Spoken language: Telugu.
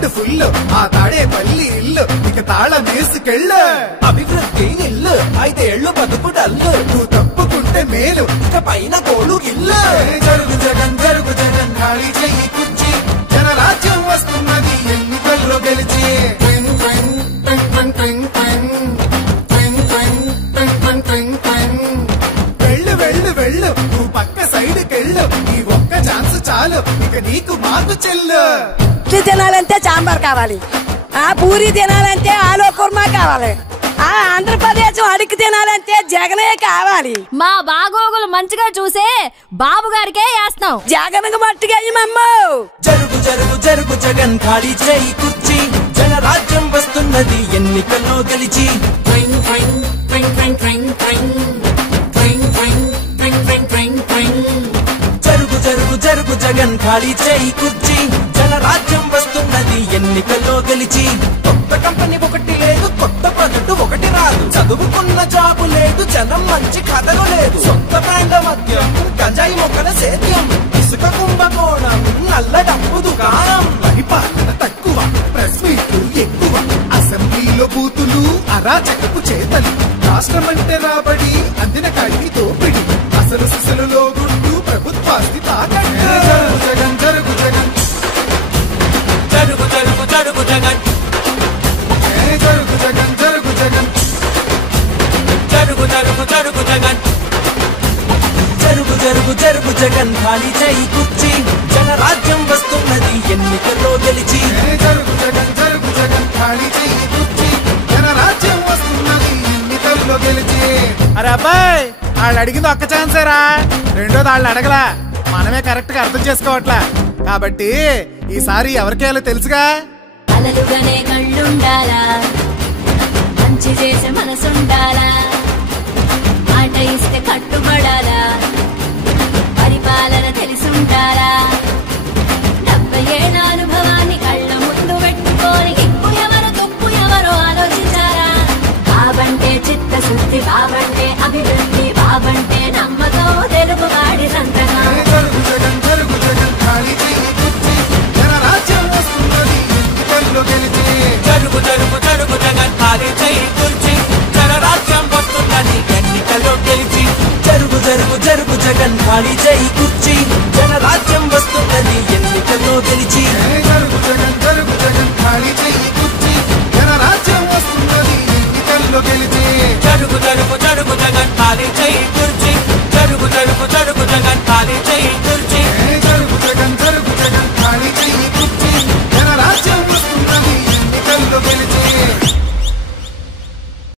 సౌండ్ ఫుల్ ఆ తాడేపల్లి ఇల్లు ఇక తాళం వేసుకెళ్ళు అభివృద్ధి ఇల్లు 5 ఏళ్లు బతుకు డల్లు నువ్వు తప్పుకుంటే మేలు ఇక పైన కోడు ఇల్లు జరుగు జగన్ ఖాళీ చెయ్యి కుర్చీ జనరాజ్యం వస్తున్నది ఎన్నికల్లో గెలిచి వెళ్ళు వెళ్ళు వెళ్ళు నువ్వు పక్క సైడ్ కెళ్ళు ఈ ఒక్క ఛాన్స్ చాలు ఇక నీకు మాకు చెల్లు తినాలంటే సాంబార్ కావాలి ఆ పూరి తినాలంటే ఆలు కుర్మా కావాలి ఆ ఆంధ్రప్రదేశ్ అడిగి తినాలంటే జగనే కావాలి మా బాగోగులు మంచిగా చూసే బాబు గారికే వేస్తాం జగన్ మట్టుగా జరుగు జరుగు జరుగు జగన్ ఖాళీ చేయి కుర్చీ జనరాజ్యం వస్తున్నది ఎన్నికల్లో గెలిచి జరుగు జరుగు జరుగు జగన్ ఖాళీ చేయి కుర్చీ జనరాజ్యం వస్తున్నది ఎన్నికల్లో గెలిచి కొత్త కంపెనీ ఒకటి లేదు కొత్త ప్రాజెక్టు ఒకటి రాదు చదువుకున్న జాబు లేదు జనం మంచి కథలు లేదు సొంత బ్రాండ్ మద్యం గంజాయి మొక్కల సేద్యం ఇసుక కుంభకోణం నల్ల డబ్బు దుకాణం పరిపాలన తక్కువ ప్రెస్ మీట్లు ఎక్కువ అసెంబ్లీలో బూతులు అరాచకపు చేతలు రాష్ట్రమంటే రాబడి అందిన కాడికి తోపిడి అసలు సిసలులో గుడ్డు ప్రభుత్వాస్తి తాకట్టు జరుగు జగన్ జరుగు జరుగు జరుగు జగన్ జరుగు జగన్ జరుగు జగన్ జరుగు జరుగు జరుగు జగన్ జరుగు జరుగు జరుగు జగన్ ఖాళీ చేయి కుర్చీ జనరాజ్యం వస్తున్నది ఎన్నికల్లో గెలిచి జరుగు జగన్ ఖాళీ చెయ్యి కుర్చీ జనరాజ్యం వస్తున్నది ఎన్నికల్లో గెలిచి అరే అబ్బాయి వాళ్ళు అడిగింది ఒక్క ఛాన్సేరా రెండోది వాళ్ళు అడగలా మనమే కరెక్ట్ గా అర్థం చేసుకోవట్లా కాబట్టి ఈసారి ఎవరికేయాలో తెలుసుగా అలలుగానే కళ్ళుండాలా మంచి చేసే మనసుండాలా మాట ఇస్తే కట్టుబడాలా పరిపాలన తెలిసుండాలా 70 ఏళ్ల అనుభవాన్ని కళ్ళ ముందు పెట్టుకొని ఎక్కు ఎవరు తప్పు ఎవరో ఆలోచించారా బాబంటే చిత్తశుద్ధి బాబంటే అభివృద్ధి బాబంటే నమ్మకం తెలుగు వాడి సంతకం జరుగు జగన్ ఖాళీ చెయ్యి కుర్చీ జనరాజ్యం వస్తున్నది ఎన్నికల్లో గెలిచి జరుగు జరుగు జరుగు జగన్ ఖాళీ చేయి కుర్చీ జనరాజ్యం వస్తున్నది ఎన్నికల్లో గెలిచి జరుగు జరుగు జరుగు జగన్ ఖాళీ చేయి కుర్చీ జనరాజ్యం వస్తున్నది ఎన్నికల్లో గెలిచి జరుగు జగన్ ఖాళీ చెయ్యి కుర్చీ జనరాజ్యం వస్తున్నది ఎన్నికల్లో గెలిచి జరుగు జరుగు జరుగు జగన్ ఖాళీ చేయి